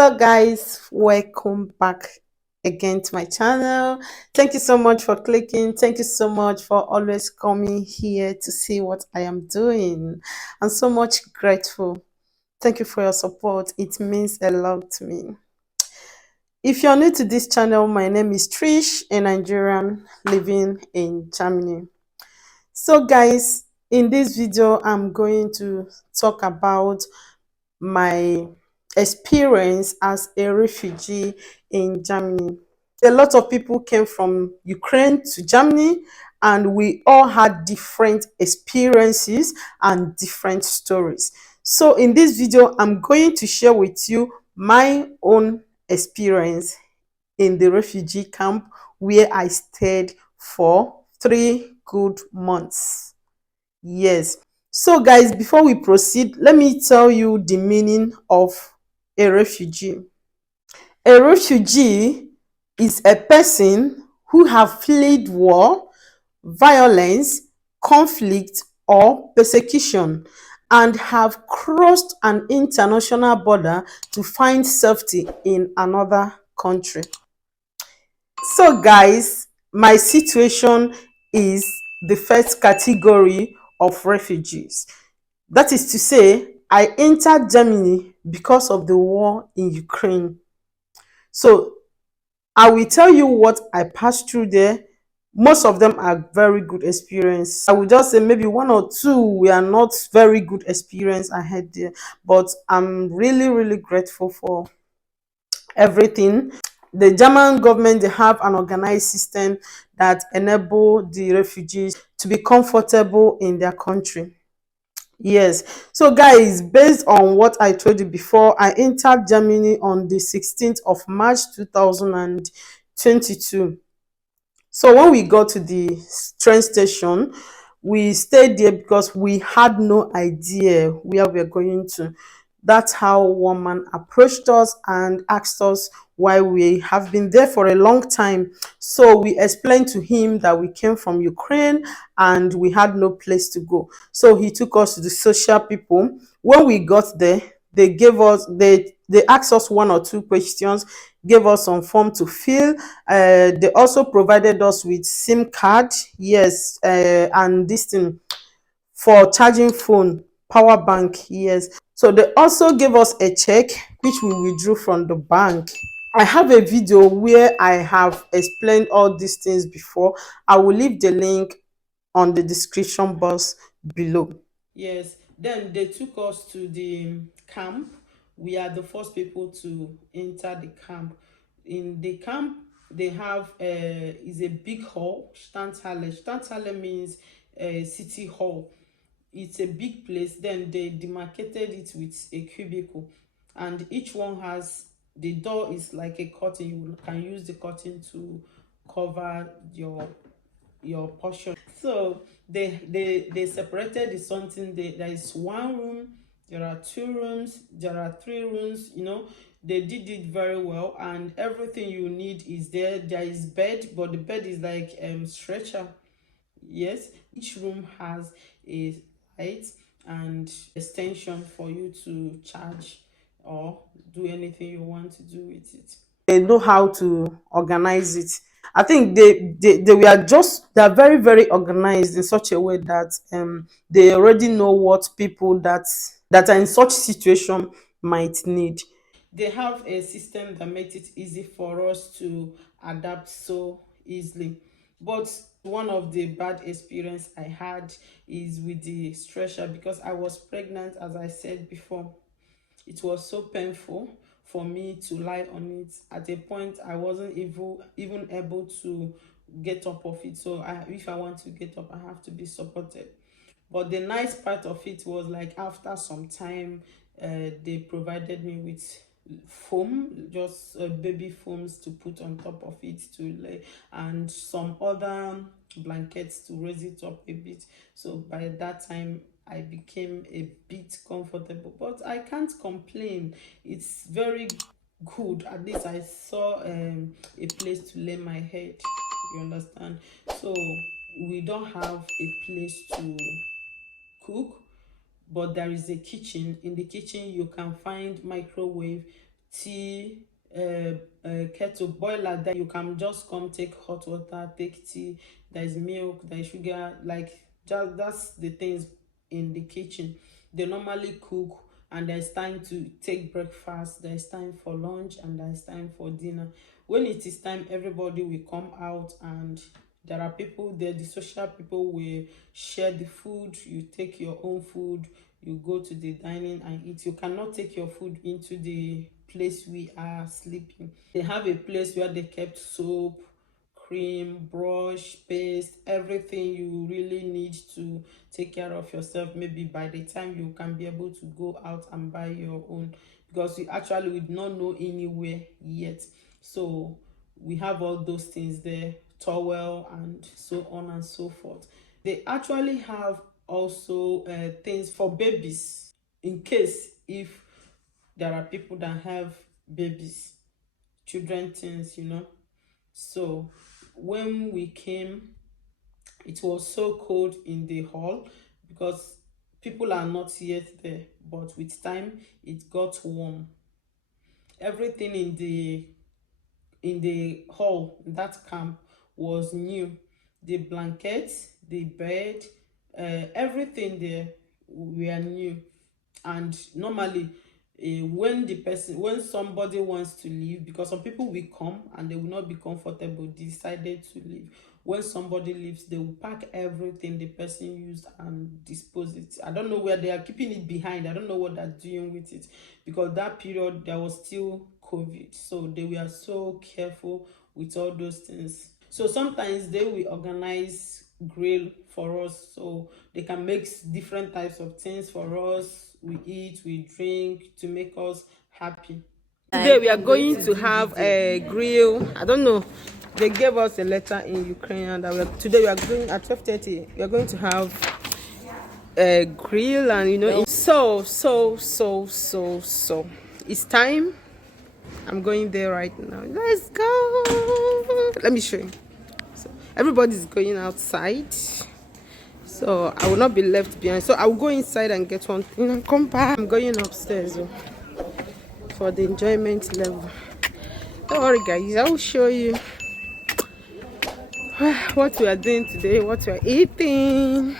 Hello guys, welcome back again to my channel. Thank you so much for clicking. Thank you so much for always coming here to see what I am doing. I'm so much grateful. Thank you for your support. It means a lot to me. If you're new to this channel, my name is Trish, a Nigerian living in Germany. So guys, in this video I'm going to talk about my experience as a refugee in Germany. A lot of people came from Ukraine to Germany, and we all had different experiences and different stories. So, in this video, I'm going to share with you my own experience in the refugee camp where I stayed for 3 good months. Yes. So, guys, before we proceed, let me tell you the meaning of a refugee. A refugee is a person who have fled war, violence, conflict, or persecution and have crossed an international border to find safety in another country. So, guys, my situation is the first category of refugees. That is to say, I entered Germany because of the war in Ukraine. So I will tell you what I passed through there. Most of them are very good experience. I will just say maybe one or two we are not very good experience I had there, but I'm really grateful for everything. The German government, they have an organized system that enable the refugees to be comfortable in their country. Yes. So, guys, based on what I told you before, I entered Germany on the 16th of March 2022. So, when we got to the train station, we stayed there because we had no idea where we were going to. That's how one man approached us and asked us why we have been there for a long time. So we explained to him that we came from Ukraine and we had no place to go. So he took us to the social people. When we got there, they asked us one or two questions, gave us some form to fill. They also provided us with SIM card, yes, and this thing for charging phone, power bank, yes. So they also gave us a check which we withdrew from the bank. I have a video where I have explained all these things before. I will leave the link on the description box below. Yes, then they took us to the camp. We are the first people to enter the camp. In the camp, they have is a big hall, Standhalle. Standhalle means city hall. It's a big place. Then they demarcated it with a cubicle, and each one has, the door is like a curtain. You can use the curtain to cover your portion. So they separated the something. There is one room, there are two rooms, there are three rooms. They did it very well, and everything you need is there. There is bed, but the bed is like stretcher. Yes, each room has a light and extension for you to charge or do anything you want to do with it. They know how to organize it. I think they are very organized in such a way that they already know what people that are in such situation might need. They have a system that makes it easy for us to adapt so easily. But one of the bad experience I had is with the stretcher, because I was pregnant, as I said before. It was so painful for me to lie on it. At a point, I wasn't even able to get up of it. So if I want to get up, I have to be supported. But the nice part of it was, like, after some time, they provided me with foam, just baby foams to put on top of it to lay, and some other blankets to raise it up a bit. So by that time I became a bit comfortable, but I can't complain. It's very good. At least I saw a place to lay my head, you understand. So we don't have a place to cook, but there is a kitchen. In the kitchen you can find microwave tea, kettle boiler, that you can just come take hot water, take tea. There is milk, there is sugar, like just that's the things in the kitchen. They normally cook, and there's time to take breakfast, there's time for lunch, and there's time for dinner. When it is time, everybody will come out, and there are people there, the social people will share the food. You take your own food, you go to the dining and eat. You cannot take your food into the place we are sleeping. They have a place where they kept soap, cream, brush, paste, everything you really need to take care of yourself. Maybe by the time you can be able to go out and buy your own, because you actually would not know anywhere yet. So we have all those things there, towel and so on and so forth. They actually have also things for babies, in case if there are people that have babies, children things, So when we came, it was so cold in the hall because people are not yet there, but with time it got warm. Everything in the hall, that camp, was new. The blankets, the bed, everything there were new. And normally, when somebody wants to leave, because some people will come and they will not be comfortable, decided to leave. When somebody leaves, they will pack everything the person used and dispose it. I don't know where they are keeping it behind. I don't know what they're doing with it, because that period there was still COVID, so they were so careful with all those things. So sometimes they will organize grill for us, so they can make different types of things for us. We eat, we drink to make us happy. Today we are going to have a grill. I don't know, they gave us a letter in Ukrainian that today we are going at 12:30. We are going to have a grill, and so it's time. I'm going there right now. Let's go. Let me show you. So everybody's going outside, so I will not be left behind. So I will go inside and get one thing and come back. I'm going upstairs for the enjoyment level. Don't worry, guys. I will show you what we are doing today, what we are eating.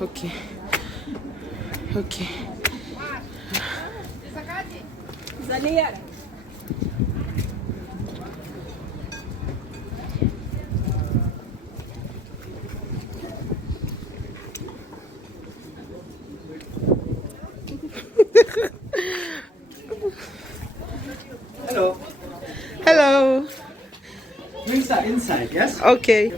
Okay. Hello. Hello. Drinks are inside, yes? Okay.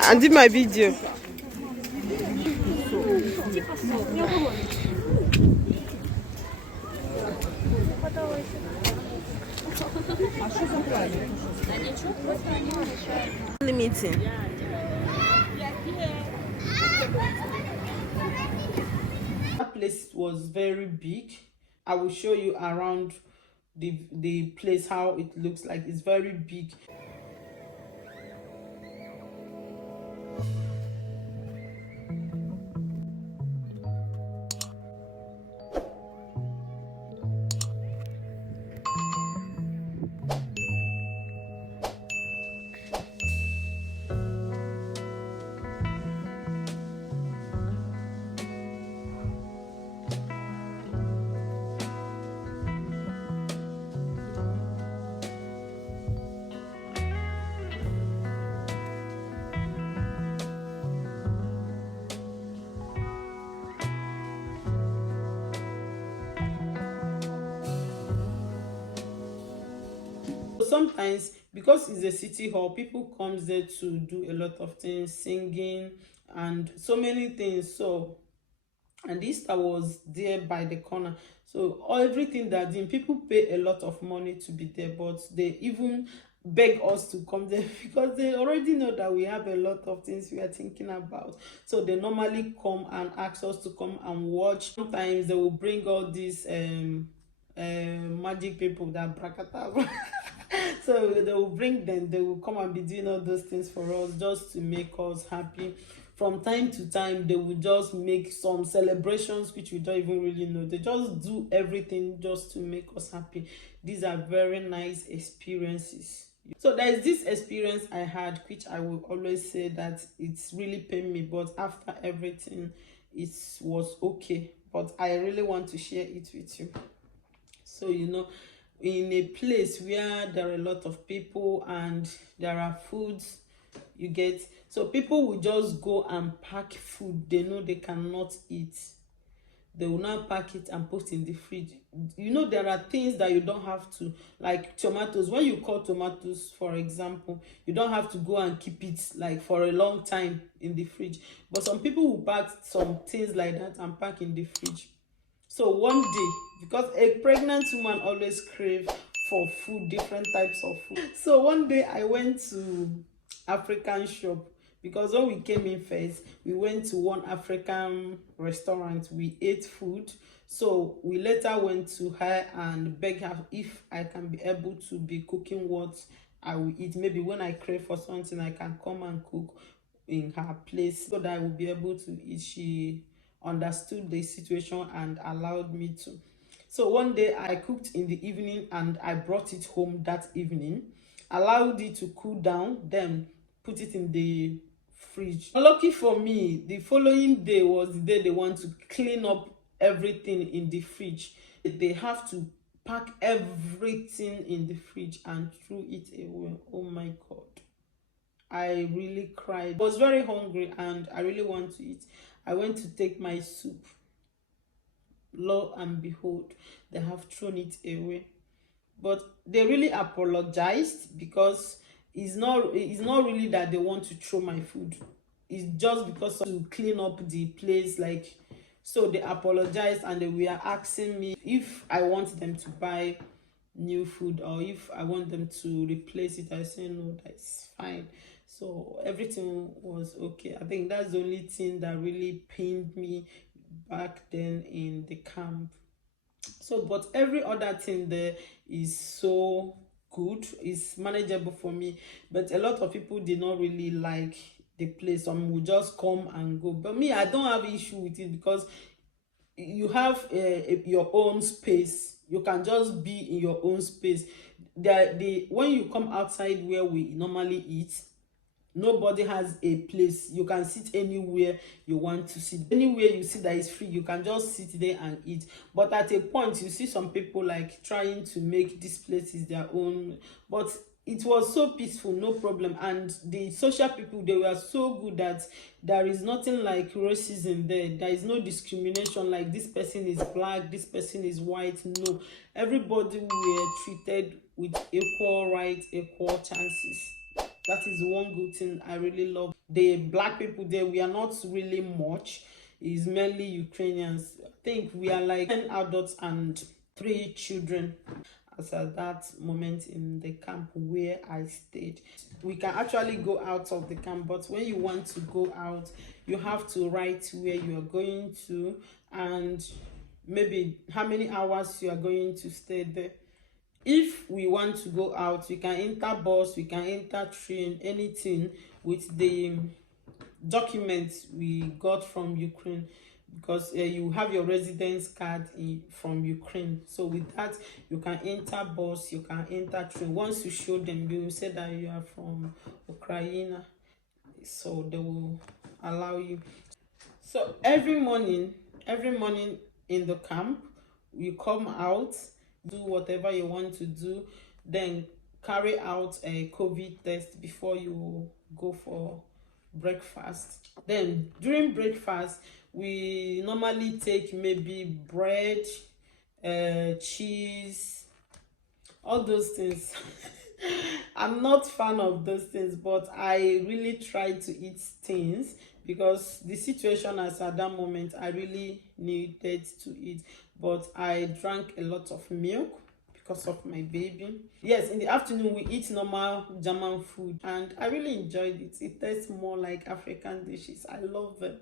I did my video. Limiting. That place was very big. I will show you around the place how it looks like. It's very big. Sometimes, because it's a city hall, people comes there to do a lot of things, singing and so many things. So, and Easter was there by the corner, so everything that in people pay a lot of money to be there, but they even beg us to come there because they already know that we have a lot of things we are thinking about. So they normally come and ask us to come and watch. Sometimes they will bring all these magic people that brakata So they will bring them, they will come and be doing all those things for us just to make us happy. From time to time they will just make some celebrations which we don't even really know. They just do everything just to make us happy. These are very nice experiences. So there is this experience I had which I will always say that it's really pained me, but after everything it was okay. But I really want to share it with you. So in a place where there are a lot of people and there are foods, you get, so people will just go and pack food they know they cannot eat. They will now pack it and put in the fridge. There are things that you don't have to, like tomatoes. When you cut tomatoes, for example, you don't have to go and keep it like for a long time in the fridge, but some people will pack some things like that and pack in the fridge. So one day, because a pregnant woman always crave for food, different types of food. So one day I went to African shop, because when we came in first, we went to one African restaurant, we ate food. So we later went to her and begged her if I can be able to be cooking what I will eat. Maybe when I crave for something, I can come and cook in her place so that I will be able to eat. She understood the situation and allowed me to. So one day I cooked in the evening and I brought it home that evening, allowed it to cool down, then put it in the fridge. Lucky for me, the following day was the day they want to clean up everything in the fridge. They have to pack everything in the fridge and threw it away. Oh my God. I really cried. I was very hungry and I really want to eat. I went to take my soup. Lo and behold, they have thrown it away. But they really apologized, because it's not really that they want to throw my food. It's just because to clean up the place, like, so they apologized and they were asking me if I want them to buy new food or if I want them to replace it. I say no, that's fine. So everything was okay. I think that's the only thing that really pained me back then in the camp. So but every other thing there is so good, is manageable for me. But a lot of people did not really like the place. Some will just come and go, but me, I don't have issue with it, because you have your own space. You can just be in your own space. When you come outside where we normally eat, nobody has a place. You can sit anywhere you want to sit. Anywhere you see that is free, you can just sit there and eat. But at a point, you see some people like trying to make this places their own. But it was so peaceful, no problem. And the social people, they were so good that there is nothing like racism there. There is no discrimination like this person is black, this person is white. No, everybody were treated with equal rights, equal chances. That is one good thing I really love. The black people there, we are not really much. It's mainly Ukrainians. I think we are like 10 adults and 3 children as at that moment in the camp where I stayed. We can actually go out of the camp, but when you want to go out, you have to write where you are going to and maybe how many hours you are going to stay there. If we want to go out, we can enter bus, we can enter train, anything with the documents we got from Ukraine, because you have your residence card from Ukraine. So with that, you can enter bus, you can enter train. Once you show them, you will say that you are from Ukraine, so they will allow you. So every morning in the camp, you come out, do whatever you want to do, then carry out a COVID test before you go for breakfast. Then during breakfast, we normally take maybe bread, cheese, all those things. I'm not fan of those things, but I really try to eat things because the situation as at that moment I really needed to eat. But I drank a lot of milk because of my baby. Yes, in the afternoon we eat normal German food and I really enjoyed it. It tastes more like African dishes. I love them.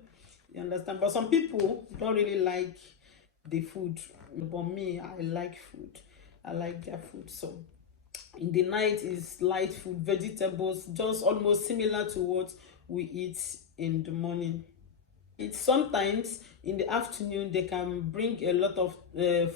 You understand? But some people don't really like the food. But me, I like food. I like their food. So In the night is light food, vegetables, just almost similar to what we eat in the morning. It's sometimes in the afternoon they can bring a lot of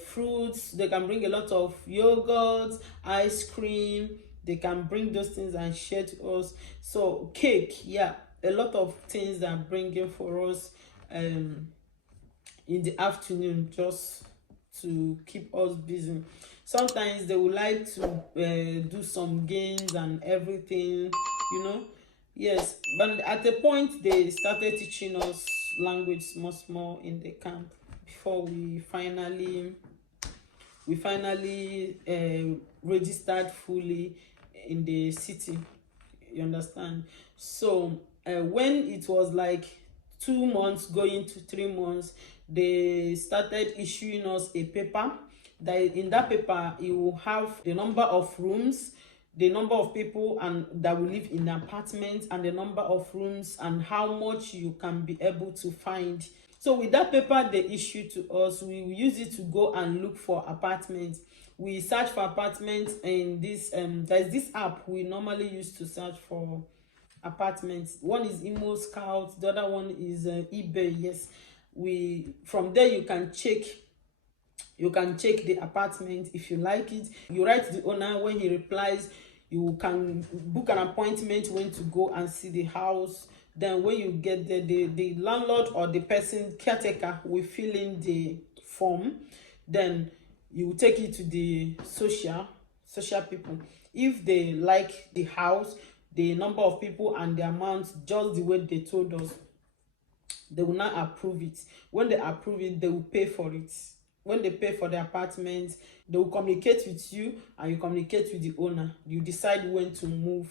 fruits, they can bring a lot of yogurt, ice cream, they can bring those things and share to us. So cake, yeah, a lot of things that are bringing for us um in the afternoon, just to keep us busy. Sometimes they would like to do some games and everything, you know. Yes, but at a point they started teaching us language small small in the camp before we finally registered fully in the city, you understand. So when it was like 2 months going to 3 months, they started issuing us a paper. That in that paper you will have the number of rooms, the number of people and that will live in the apartment, and the number of rooms and how much you can be able to find. So with that paper they issue to us, we will use it to go and look for apartments. We search for apartments in this there's this app we normally use to search for apartments. One is Imo Scout, the other one is eBay. Yes, we from there you can check the apartment. If you like it, you write the owner. When he replies, you can book an appointment when to go and see the house. Then when you get there, the landlord or the person caretaker will fill in the form. Then you will take it to the social people. If they like the house, the number of people and the amount just the way they told us, they will not approve it. When they approve it, they will pay for it. When they pay for the apartment, they will communicate with you and you communicate with the owner. You decide when to move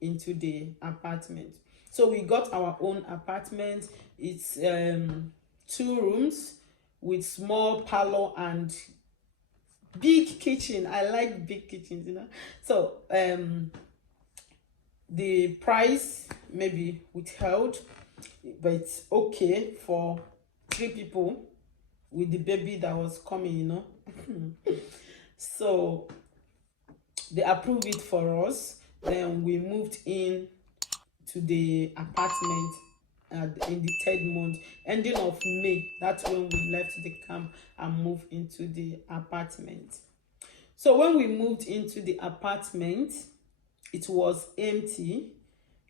into the apartment. So we got our own apartment. It's 2 rooms with small parlor and big kitchen. I like big kitchens. So the price maybe withheld, but it's okay for 3 people with the baby that was coming. So they approved it for us. Then we moved in to the apartment in the 3rd month, ending of May. That's when we left the camp and moved into the apartment. So when we moved into the apartment, it was empty.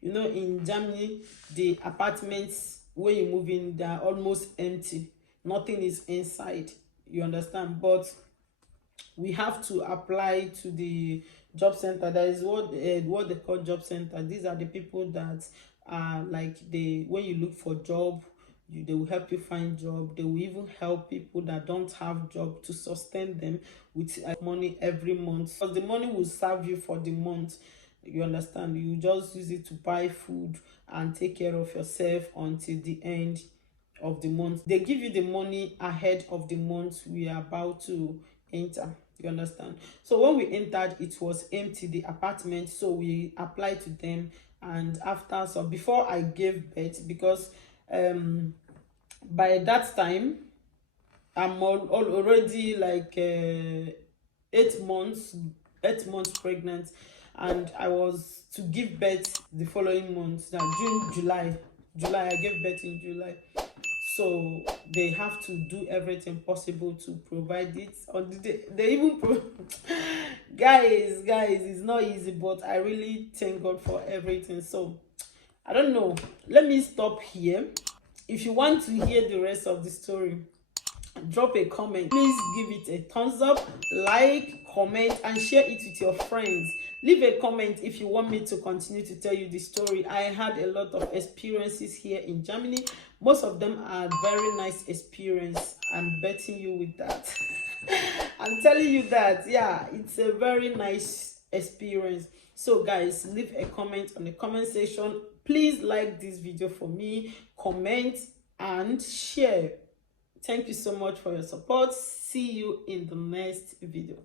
In Germany, the apartments when you move in, they are almost empty. Nothing is inside, you understand. But we have to apply to the job center. That is what they call job center. These are the people that are like, when you look for job, they will help you find job. They will even help people that don't have job to sustain them with money every month, because the money will serve you for the month, you understand. You just use it to buy food and take care of yourself until the end of the month. They give you the money ahead of the month we are about to enter, you understand. So when we entered, it was empty, the apartment. So we applied to them, and after, so before I gave birth, because by that time I'm already like 8 months pregnant, and I was to give birth the following month, that July. I gave birth in July. So they have to do everything possible to provide it. Or they even guys, it's not easy, but I really thank God for everything. So I don't know, let me stop here. If you want to hear the rest of the story, drop a comment. Please give it a thumbs up, like, comment, and share it with your friends. Leave a comment if you want me to continue to tell you the story. I had a lot of experiences here in Germany. Most of them are very nice experience. I'm betting you with that. I'm telling you that, yeah, it's a very nice experience. So guys, leave a comment on the comment section. Please like this video for me, comment and share. Thank you so much for your support. See you in the next video.